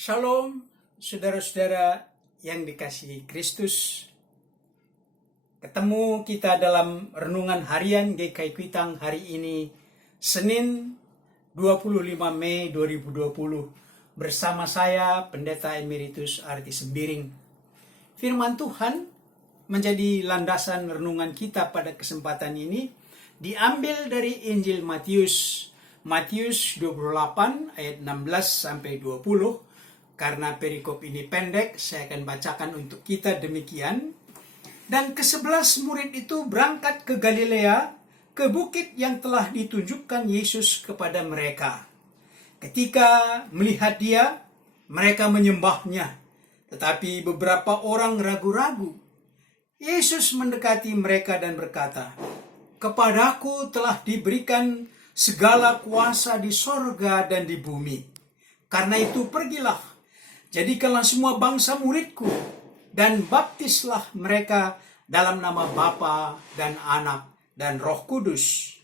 Shalom, saudara-saudara yang dikasihi Kristus. Ketemu kita dalam renungan harian GKI Kuitang hari ini, Senin 25 Mei 2020, bersama saya, Pendeta Emeritus Arti Sembiring. Firman Tuhan menjadi landasan renungan kita pada kesempatan ini, diambil dari Injil Matius 28 ayat 16 sampai 20. Karena perikop ini pendek, saya akan bacakan untuk kita demikian. Dan ke-11 murid itu berangkat ke Galilea, ke bukit yang telah ditunjukkan Yesus kepada mereka. Ketika melihat dia, mereka menyembahnya. Tetapi beberapa orang ragu-ragu. Yesus mendekati mereka dan berkata, "Kepadaku telah diberikan segala kuasa di sorga dan di bumi. Karena itu pergilah, jadikanlah semua bangsa muridku, dan baptislah mereka dalam nama Bapa dan Anak dan Roh Kudus.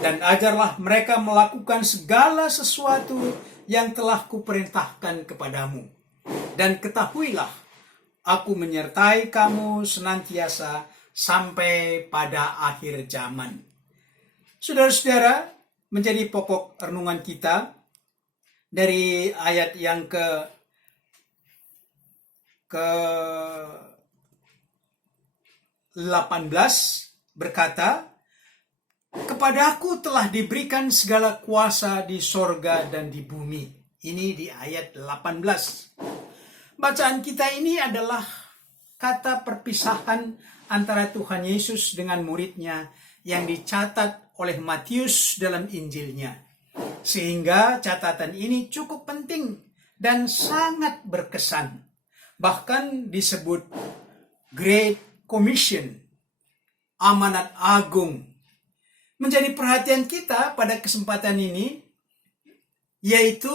Dan ajarlah mereka melakukan segala sesuatu yang telah kuperintahkan kepadamu. Dan ketahuilah, aku menyertai kamu senantiasa sampai pada akhir zaman." Saudara-saudara, menjadi pokok renungan kita dari ayat yang ke 18 berkata, "Kepadaku telah diberikan segala kuasa di sorga dan di bumi." Ini di ayat 18. Bacaan kita ini adalah kata perpisahan antara Tuhan Yesus dengan muridnya yang dicatat oleh Matius dalam Injilnya. Sehingga catatan ini cukup penting dan sangat berkesan. Bahkan disebut Great Commission, amanat agung. Menjadi perhatian kita pada kesempatan ini, yaitu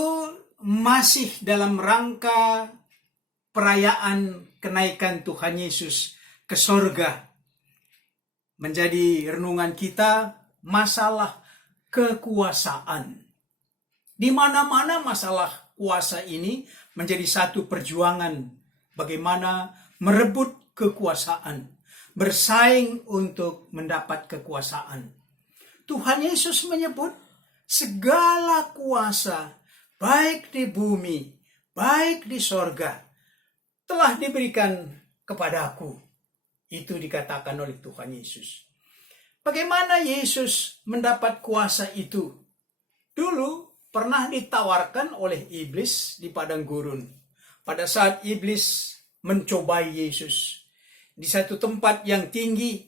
masih dalam rangka perayaan kenaikan Tuhan Yesus ke sorga. Menjadi renungan kita masalah kekuasaan. Di mana-mana masalah kuasa ini menjadi satu perjuangan bagaimana merebut kekuasaan, bersaing untuk mendapat kekuasaan. Tuhan Yesus menyebut segala kuasa, baik di bumi, baik di sorga, telah diberikan kepadaku. Itu dikatakan oleh Tuhan Yesus. Bagaimana Yesus mendapat kuasa itu? Dulu pernah ditawarkan oleh iblis di padang gurun. Pada saat iblis mencobai Yesus. Di satu tempat yang tinggi,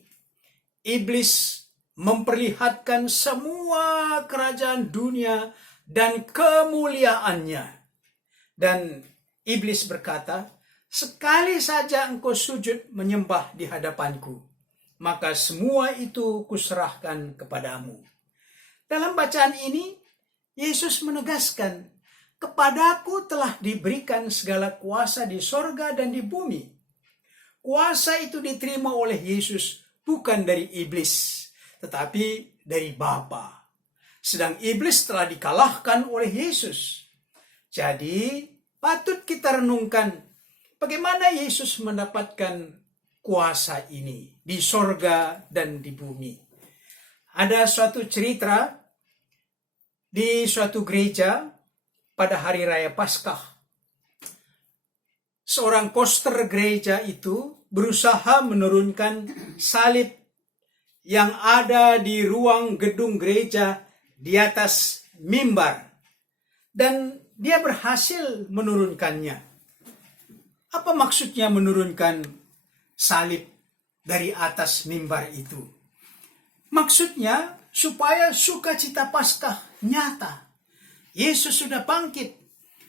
iblis memperlihatkan semua kerajaan dunia dan kemuliaannya. Dan iblis berkata, "Sekali saja engkau sujud menyembah di hadapanku, maka semua itu kuserahkan kepadamu." Dalam bacaan ini, Yesus menegaskan, "Kepadaku telah diberikan segala kuasa di sorga dan di bumi." Kuasa itu diterima oleh Yesus bukan dari iblis, tetapi dari Bapa. Sedang iblis telah dikalahkan oleh Yesus. Jadi, patut kita renungkan bagaimana Yesus mendapatkan kuasa ini di sorga dan di bumi. Ada suatu cerita di suatu gereja pada hari raya Paskah. Seorang koster gereja itu berusaha menurunkan salib yang ada di ruang gedung gereja di atas mimbar. Dan dia berhasil menurunkannya. Apa maksudnya menurunkan salib dari atas mimbar itu? Maksudnya supaya sukacita Paskah nyata. Yesus sudah bangkit,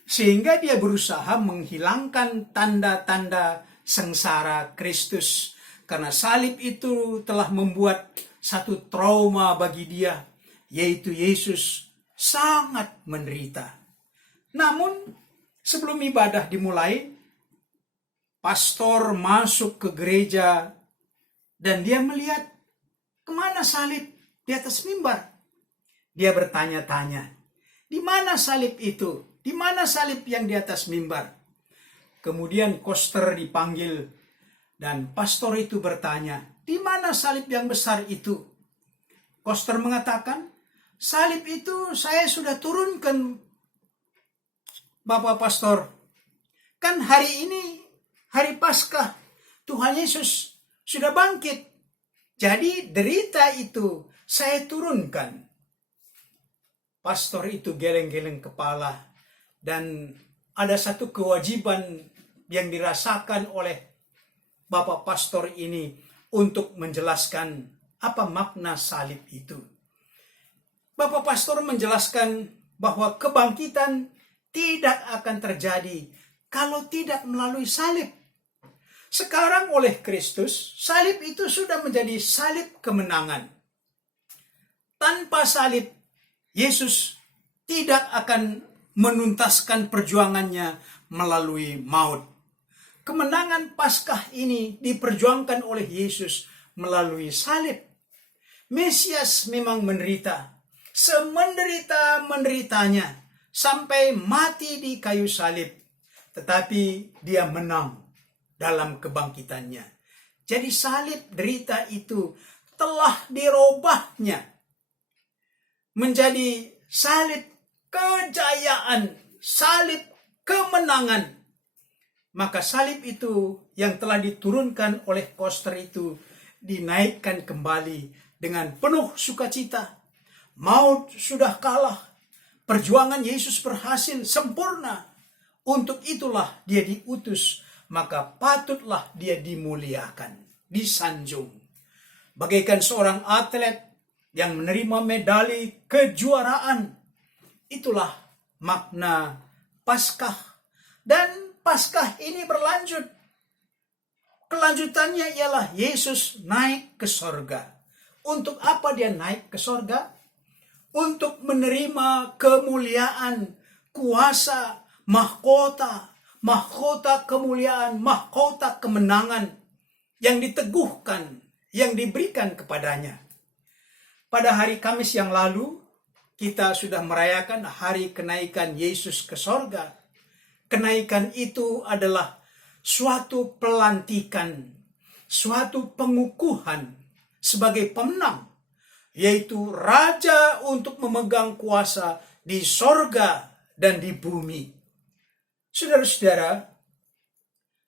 sehingga dia berusaha menghilangkan tanda-tanda sengsara Kristus. Karena salib itu telah membuat satu trauma bagi dia, yaitu Yesus sangat menderita. Namun, sebelum ibadah dimulai, pastor masuk ke gereja dan dia melihat kemana salib di atas mimbar. Dia bertanya-tanya, "Di mana salib itu?" Di mana salib yang di atas mimbar? Kemudian koster dipanggil dan pastor itu bertanya, di mana salib yang besar itu? Koster mengatakan, salib itu saya sudah turunkan, Bapak Pastor. Kan hari ini hari Paskah, Tuhan Yesus sudah bangkit. Jadi derita itu saya turunkan. Pastor itu geleng-geleng kepala dan ada satu kewajiban yang dirasakan oleh Bapak Pastor ini untuk menjelaskan apa makna salib itu. Bapak Pastor menjelaskan bahwa kebangkitan tidak akan terjadi kalau tidak melalui salib. Sekarang oleh Kristus, salib itu sudah menjadi salib kemenangan. Tanpa salib, Yesus tidak akan menuntaskan perjuangannya melalui maut. Kemenangan Paskah ini diperjuangkan oleh Yesus melalui salib. Mesias memang menderita, semenderita-menderitanya sampai mati di kayu salib. Tetapi dia menang dalam kebangkitannya. Jadi salib derita itu telah dirubahnya menjadi salib kejayaan, salib kemenangan. Maka salib itu yang telah diturunkan oleh koster itu dinaikkan kembali dengan penuh sukacita. Maut sudah kalah, perjuangan Yesus berhasil sempurna. Untuk itulah dia diutus, maka patutlah dia dimuliakan, disanjung. Bagaikan seorang atlet yang menerima medali kejuaraan. Itulah makna Paskah. Dan Paskah ini berlanjut. Kelanjutannya ialah Yesus naik ke sorga. Untuk apa dia naik ke sorga? Untuk menerima kemuliaan, kuasa, mahkota, mahkota kemuliaan, mahkota kemenangan yang diteguhkan, yang diberikan kepadanya. Pada hari Kamis yang lalu, kita sudah merayakan hari kenaikan Yesus ke sorga. Kenaikan itu adalah suatu pelantikan, suatu pengukuhan sebagai pemenang, yaitu raja untuk memegang kuasa di sorga dan di bumi. Saudara-saudara,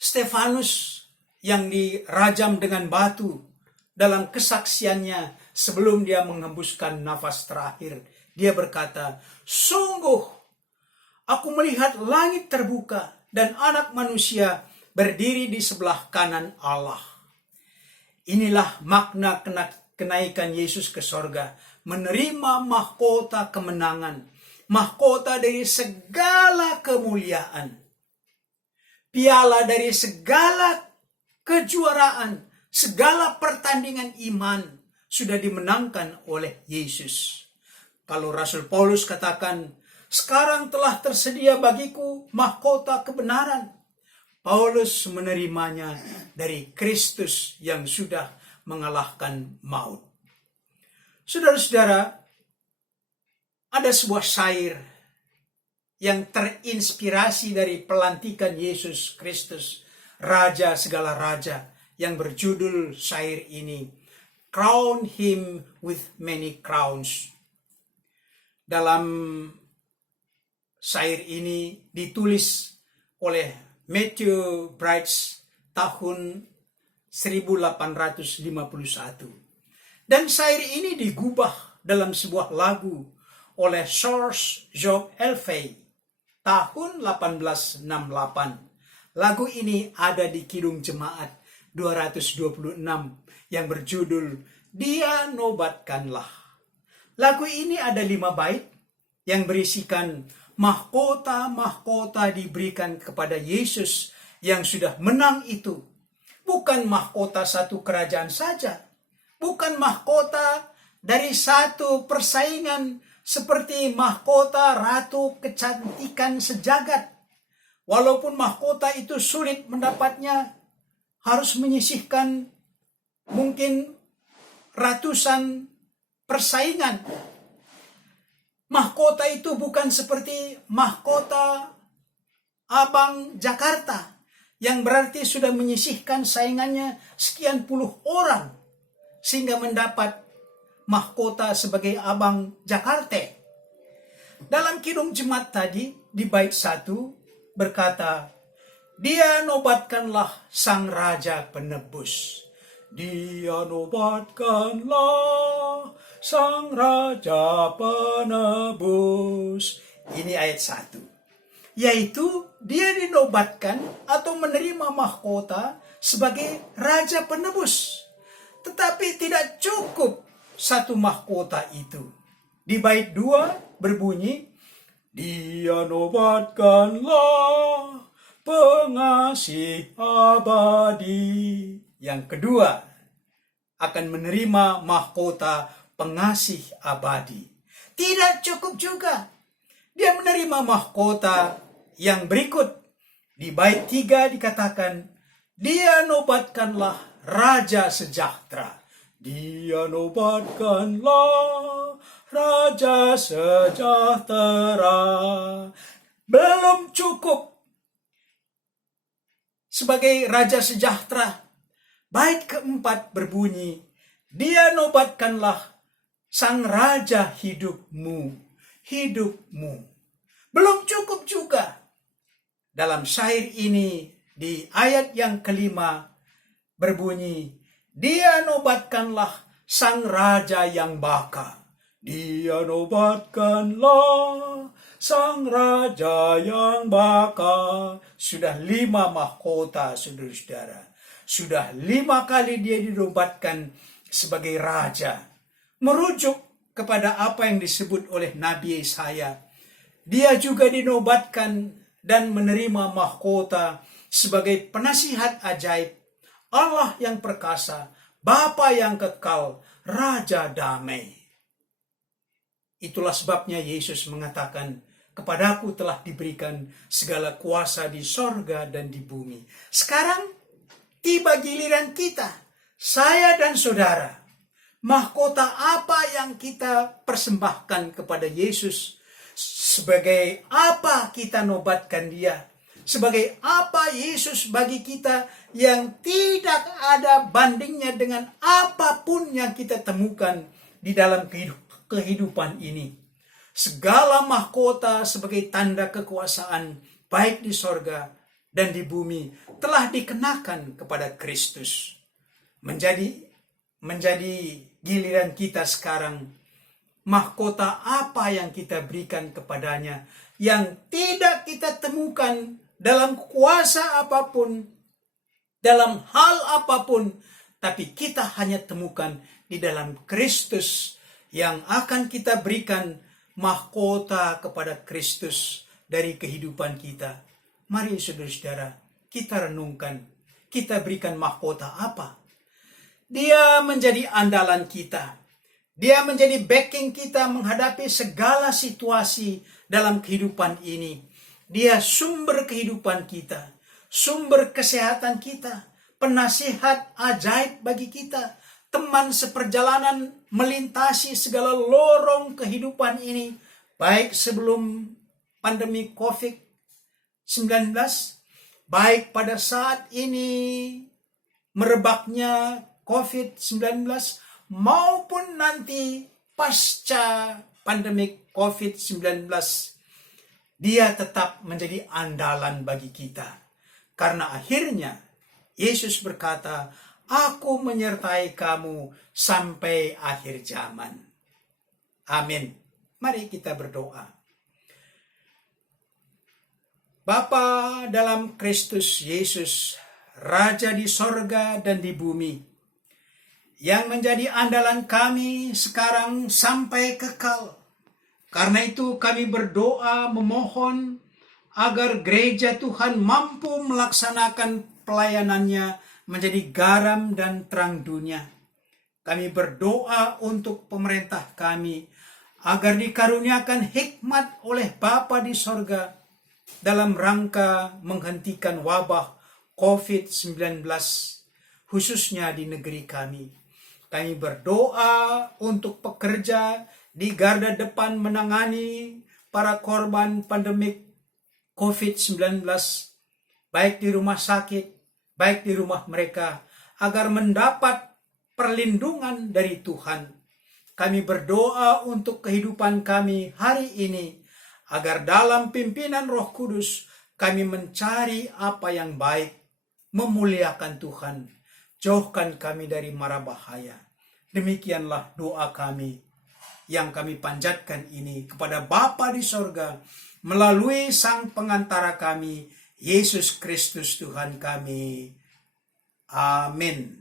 Stefanus yang dirajam dengan batu dalam kesaksiannya sebelum dia menghembuskan nafas terakhir, dia berkata, sungguh aku melihat langit terbuka dan anak manusia berdiri di sebelah kanan Allah. Inilah makna kenaikan Yesus ke sorga, menerima mahkota kemenangan, mahkota dari segala kemuliaan, piala dari segala kejuaraan, segala pertandingan iman sudah dimenangkan oleh Yesus. Kalau Rasul Paulus katakan, sekarang telah tersedia bagiku mahkota kebenaran. Paulus menerimanya dari Kristus yang sudah mengalahkan maut. Saudara-saudara, ada sebuah syair yang terinspirasi dari pelantikan Yesus Kristus, Raja segala raja, yang berjudul syair ini, Crown Him with Many Crowns. Dalam syair ini ditulis oleh Matthew Brights tahun 1851. Dan syair ini digubah dalam sebuah lagu oleh George Elfey tahun 1868. Lagu ini ada di Kidung Jemaat 226 yang berjudul Dia Nobatkanlah. Lagu ini ada 5 bait yang berisikan mahkota-mahkota diberikan kepada Yesus yang sudah menang itu. Bukan mahkota satu kerajaan saja. Bukan mahkota dari satu persaingan seperti mahkota ratu kecantikan sejagat. Walaupun mahkota itu sulit mendapatnya, harus menyisihkan mungkin ratusan persaingan. Mahkota itu bukan seperti mahkota Abang Jakarta, yang berarti sudah menyisihkan saingannya sekian puluh orang, sehingga mendapat mahkota sebagai Abang Jakarta. Dalam Kidung Jemaat tadi, di bait 1, berkata, dia nobatkanlah sang Raja Penebus. Dia nobatkanlah sang Raja Penebus. Ini ayat 1. Yaitu dia dinobatkan atau menerima mahkota sebagai Raja Penebus. Tetapi tidak cukup satu mahkota itu. Di bait 2 berbunyi, dia nobatkanlah pengasih abadi. Yang kedua, akan menerima mahkota pengasih abadi. Tidak cukup juga. Dia menerima mahkota yang berikut. Di bait 3 dikatakan, dia nobatkanlah Raja Sejahtera. Dia nobatkanlah Raja Sejahtera. Belum cukup sebagai Raja Sejahtera. Bait keempat berbunyi, dia nobatkanlah sang Raja hidupmu. Hidupmu. Belum cukup juga. Dalam syair ini, di ayat yang kelima, berbunyi, dia nobatkanlah sang Raja yang baka. Dia nobatkanlah sang Raja yang baka. Sudah 5 mahkota, saudara-saudara. Sudah 5 kali dia dinobatkan sebagai Raja. Merujuk kepada apa yang disebut oleh Nabi Yesaya. Dia juga dinobatkan dan menerima mahkota sebagai penasihat ajaib, Allah yang perkasa, Bapa yang kekal, Raja damai. Itulah sebabnya Yesus mengatakan, kepadaku telah diberikan segala kuasa di sorga dan di bumi. Sekarang tiba giliran kita, saya dan saudara. Mahkota apa yang kita persembahkan kepada Yesus? Sebagai apa kita nobatkan dia? Sebagai apa Yesus bagi kita yang tidak ada bandingnya dengan apapun yang kita temukan di dalam kehidupan ini. Segala mahkota sebagai tanda kekuasaan baik di sorga dan di bumi telah dikenakan kepada Kristus. Menjadi giliran kita sekarang, mahkota apa yang kita berikan kepadanya yang tidak kita temukan dalam kuasa apapun, dalam hal apapun, tapi kita hanya temukan di dalam Kristus yang akan kita berikan mahkota kepada Kristus dari kehidupan kita. Mari saudara-saudara, kita renungkan, kita berikan mahkota apa? Dia menjadi andalan kita. Dia menjadi backing kita menghadapi segala situasi dalam kehidupan ini. Dia sumber kehidupan kita, sumber kesehatan kita, penasihat ajaib bagi kita, teman seperjalanan melintasi segala lorong kehidupan ini, baik sebelum pandemi COVID-19, baik pada saat ini merebaknya COVID-19, maupun nanti pasca pandemi COVID-19, dia tetap menjadi andalan bagi kita. Karena akhirnya Yesus berkata, aku menyertai kamu sampai akhir zaman. Amin. Mari kita berdoa. Bapa dalam Kristus Yesus, Raja di sorga dan di bumi, yang menjadi andalan kami sekarang sampai kekal. Karena itu kami berdoa memohon agar gereja Tuhan mampu melaksanakan pelayanannya menjadi garam dan terang dunia. Kami berdoa untuk pemerintah kami agar dikaruniakan hikmat oleh Bapa di sorga dalam rangka menghentikan wabah COVID-19 khususnya di negeri kami. Kami berdoa untuk pekerja di garda depan menangani para korban pandemik COVID-19, baik di rumah sakit, baik di rumah mereka, agar mendapat perlindungan dari Tuhan. Kami berdoa untuk kehidupan kami hari ini, agar dalam pimpinan Roh Kudus kami mencari apa yang baik, memuliakan Tuhan, jauhkan kami dari mara bahaya. Demikianlah doa kami yang kami panjatkan ini kepada Bapa di sorga, melalui Sang Pengantara kami, Yesus Kristus Tuhan kami. Amin.